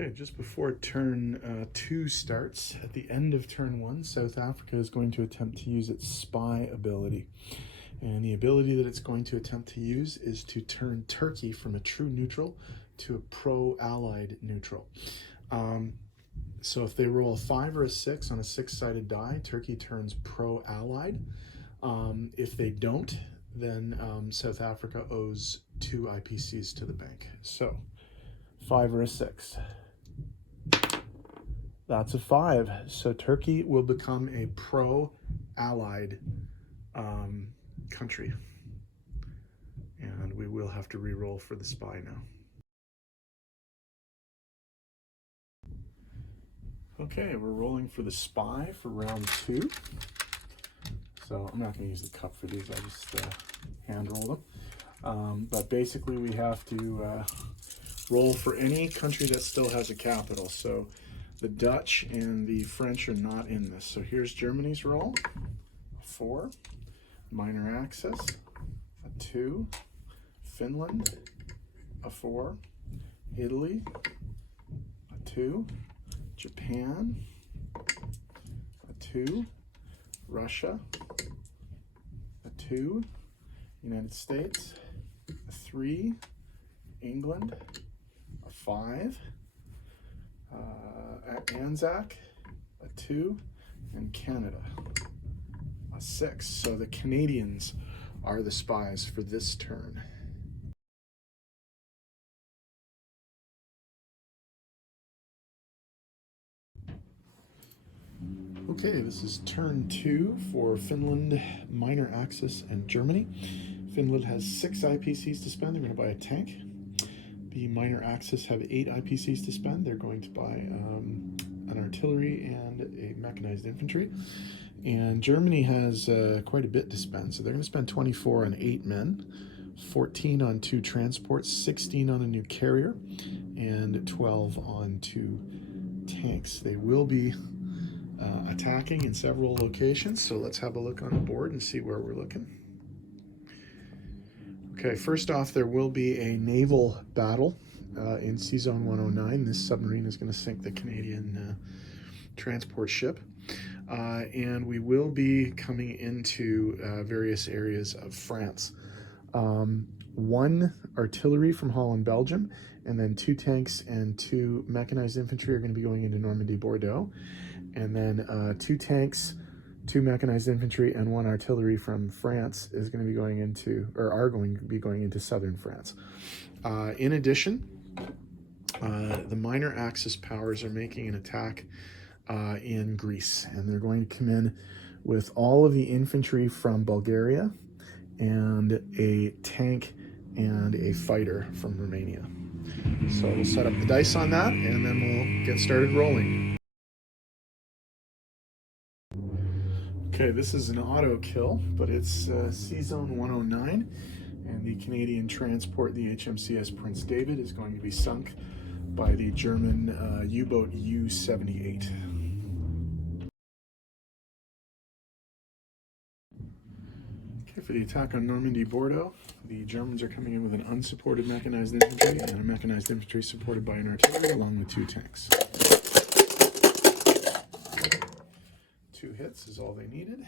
Okay, just before turn 2 starts, at the end of turn 1, South Africa is going to attempt to use its spy ability. And the ability that it's going to attempt to use is to turn Turkey from a true neutral to a pro-allied neutral. So if they roll a 5 or a 6 on a 6-sided die, Turkey turns pro-allied. If they don't, then South Africa owes 2 IPCs to the bank. So 5 or a 6. That's a 5. So Turkey will become a pro-allied country. And we will have to re-roll for the spy now. Okay, we're rolling for the spy for round 2. So I'm not going to use the cup for these, I'll just hand roll them. But basically we have to roll for any country that still has a capital. So the Dutch and the French are not in this. So here's Germany's roll. 4, minor axis, a 2, Finland, a 4, Italy, a 2, Japan, a 2, Russia, a 2, United States, a 3, England, a 5, Anzac, a 2, and Canada, a 6. So the Canadians are the spies for this turn. Okay, this is turn 2 for Finland, minor axis, and Germany. Finland has 6 IPCs to spend. They're going to buy a tank. The minor axis have 8 IPCs to spend. They're going to buy an artillery and a mechanized infantry. And Germany has quite a bit to spend. So they're going to spend 24 on 8 men, 14 on 2 transports, 16 on a new carrier, and 12 on 2 tanks. They will be attacking in several locations. So let's have a look on the board and see where we're looking. Okay, first off, there will be a naval battle in Sea Zone 109. This submarine is going to sink the Canadian transport ship. And we will be coming into various areas of France. 1 artillery from Holland, Belgium, and then 2 tanks and 2 mechanized infantry are going to be going into Normandy, Bordeaux. And then 2 tanks, 2 mechanized infantry, and 1 artillery from France is going to be going into, or are going to be going into southern France. In addition, the minor axis powers are making an attack in Greece, and they're going to come in with all of the infantry from Bulgaria and a tank and a fighter from Romania. So we'll set up the dice on that, and then we'll get started rolling. Okay, this is an auto kill, but it's Sea Zone 109, and the Canadian transport, the HMCS Prince David, is going to be sunk by the German U-boat U-78. Okay, for the attack on Normandy, Bordeaux, the Germans are coming in with an unsupported mechanized infantry and a mechanized infantry supported by an artillery along with 2 tanks. 2 hits is all they needed.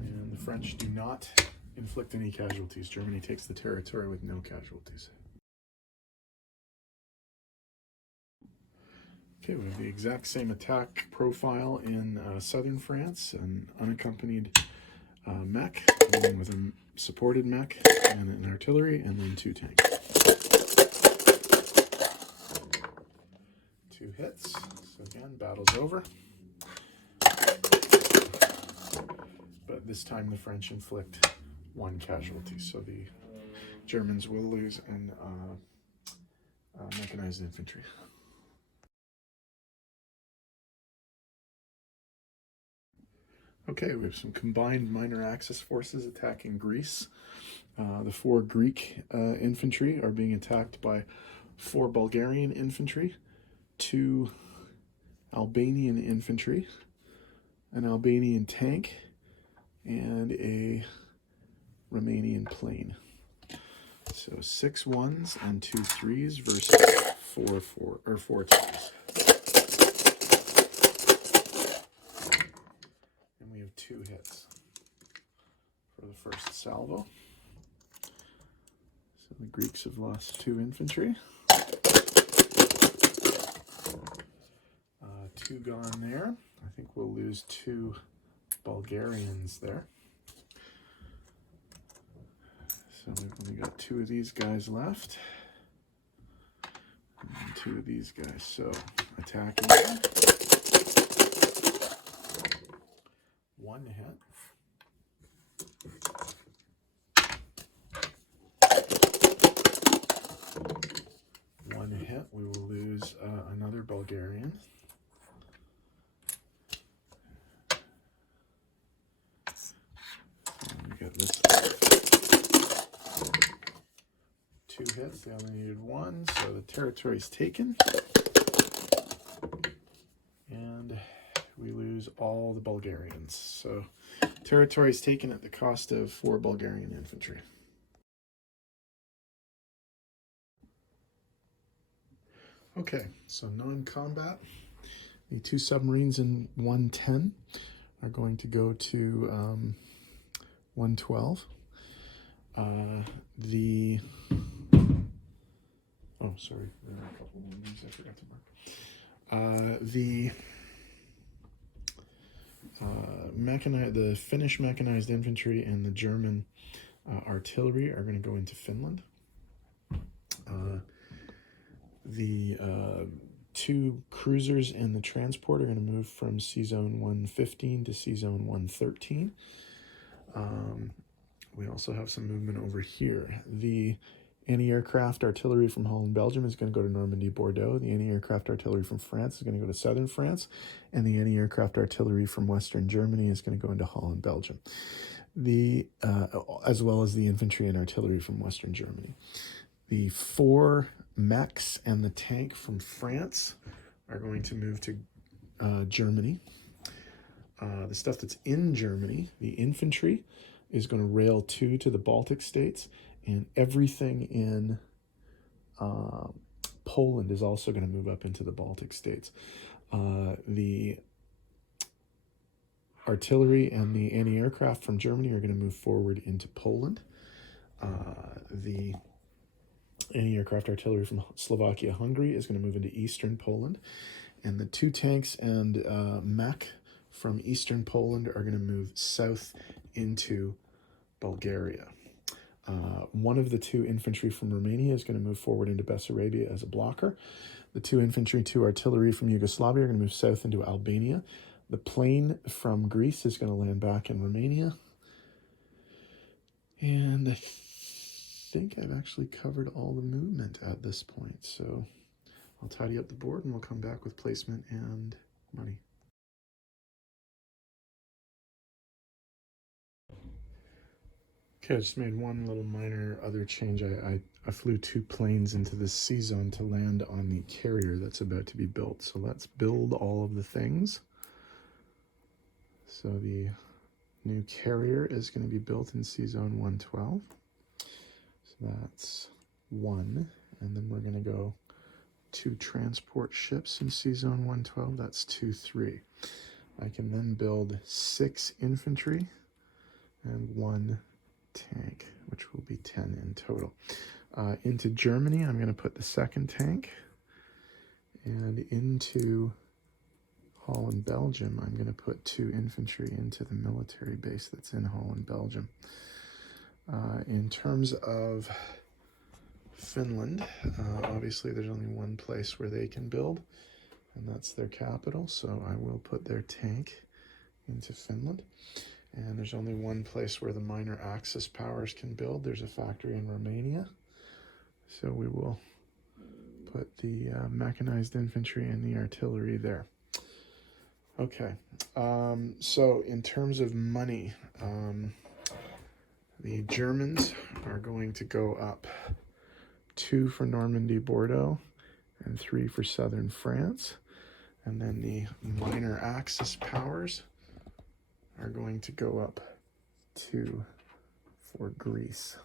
And the French do not inflict any casualties. Germany takes the territory with no casualties. Okay, we have the exact same attack profile in southern France, an unaccompanied mech, along with a supported mech and an artillery, and then 2 tanks. 2 hits. So again, battle's over. But this time the French inflict 1 casualty, so the Germans will lose an mechanized infantry. Okay, we have some combined minor axis forces attacking Greece. The 4 Greek infantry are being attacked by 4 Bulgarian infantry, 2 Albanian infantry, an Albanian tank, and a Romanian plane. So 6 1s and 2 3s versus 4 2s. And we have 2 hits for the first salvo. So the Greeks have lost 2 infantry. 2 gone there. I think we'll lose 2 Bulgarians there. So we've only got 2 of these guys left. And 2 of these guys. So attacking them. 1 hit. One hit. We will lose another Bulgarian. And we got this. 2 hits. They only needed 1, so the territory's taken. And we lose all the Bulgarians. So territory's taken at the cost of 4 Bulgarian infantry. Okay, so non-combat. The 2 submarines in 110 are going to go to 112. Oh, sorry, there are a couple more names I forgot to mark. The Finnish mechanized infantry and the German artillery are going to go into Finland. The 2 cruisers and the transport are going to move from Sea Zone 115 to Sea Zone 113. We also have some movement over here. The anti-aircraft artillery from Holland, Belgium is going to go to Normandy, Bordeaux. The anti-aircraft artillery from France is going to go to southern France. And the anti-aircraft artillery from western Germany is going to go into Holland, Belgium. As well as the infantry and artillery from western Germany. The 4 mechs and the tank from France are going to move to Germany. The stuff that's in Germany, the infantry, is going to rail 2 to the Baltic states, and everything in Poland is also going to move up into the Baltic states. The artillery and the anti-aircraft from Germany are going to move forward into Poland. The anti-aircraft artillery from Slovakia, Hungary is going to move into eastern Poland. And the 2 tanks and mech from eastern Poland are going to move south into Bulgaria. One of the 2 infantry from Romania is going to move forward into Bessarabia as a blocker. The 2 infantry, 2 artillery from Yugoslavia are going to move south into Albania. The plane from Greece is going to land back in Romania. And I think I've actually covered all the movement at this point. So I'll tidy up the board and we'll come back with placement and money. Okay, I just made one little minor other change. I flew 2 planes into this sea zone to land on the carrier that's about to be built. So let's build all of the things. So the new carrier is going to be built in Sea Zone 112. So that's 1. And then we're going to go 2 transport ships in Sea Zone 112. That's 2, 3. I can then build 6 infantry and 1 tank, which will be 10 in total. Into Germany, I'm going to put the 2nd tank. And into Holland, Belgium, I'm going to put 2 infantry into the military base that's in Holland, Belgium. In terms of Finland, obviously there's only one place where they can build, and that's their capital, so I will put their tank into Finland. And there's only one place where the minor Axis powers can build. There's a factory in Romania, so we will put the mechanized infantry and the artillery there. Okay, so in terms of money, the Germans are going to go up 2 for Normandy, Bordeaux, and 3 for southern France. And then the minor Axis powers are going to go up 2 for Greece.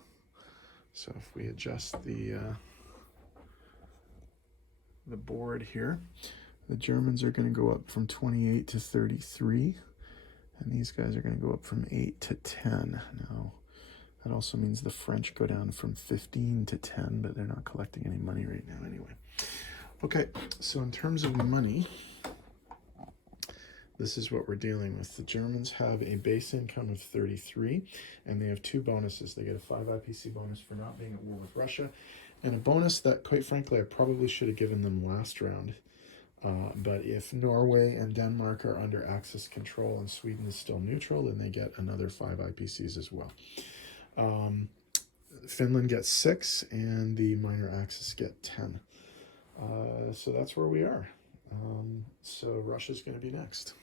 So if we adjust the board here, the Germans are going to go up from 28 to 33, and these guys are going to go up from 8 to 10. Now, that also means the French go down from 15 to 10, but they're not collecting any money right now anyway. Okay, so in terms of money, this is what we're dealing with. The Germans have a base income of 33, and they have 2 bonuses. They get a 5 IPC bonus for not being at war with Russia, and a bonus that, quite frankly, I probably should have given them last round. But if Norway and Denmark are under Axis control and Sweden is still neutral, then they get another 5 IPCs as well. Finland gets 6, and the minor Axis get 10. So that's where we are. So Russia's going to be next.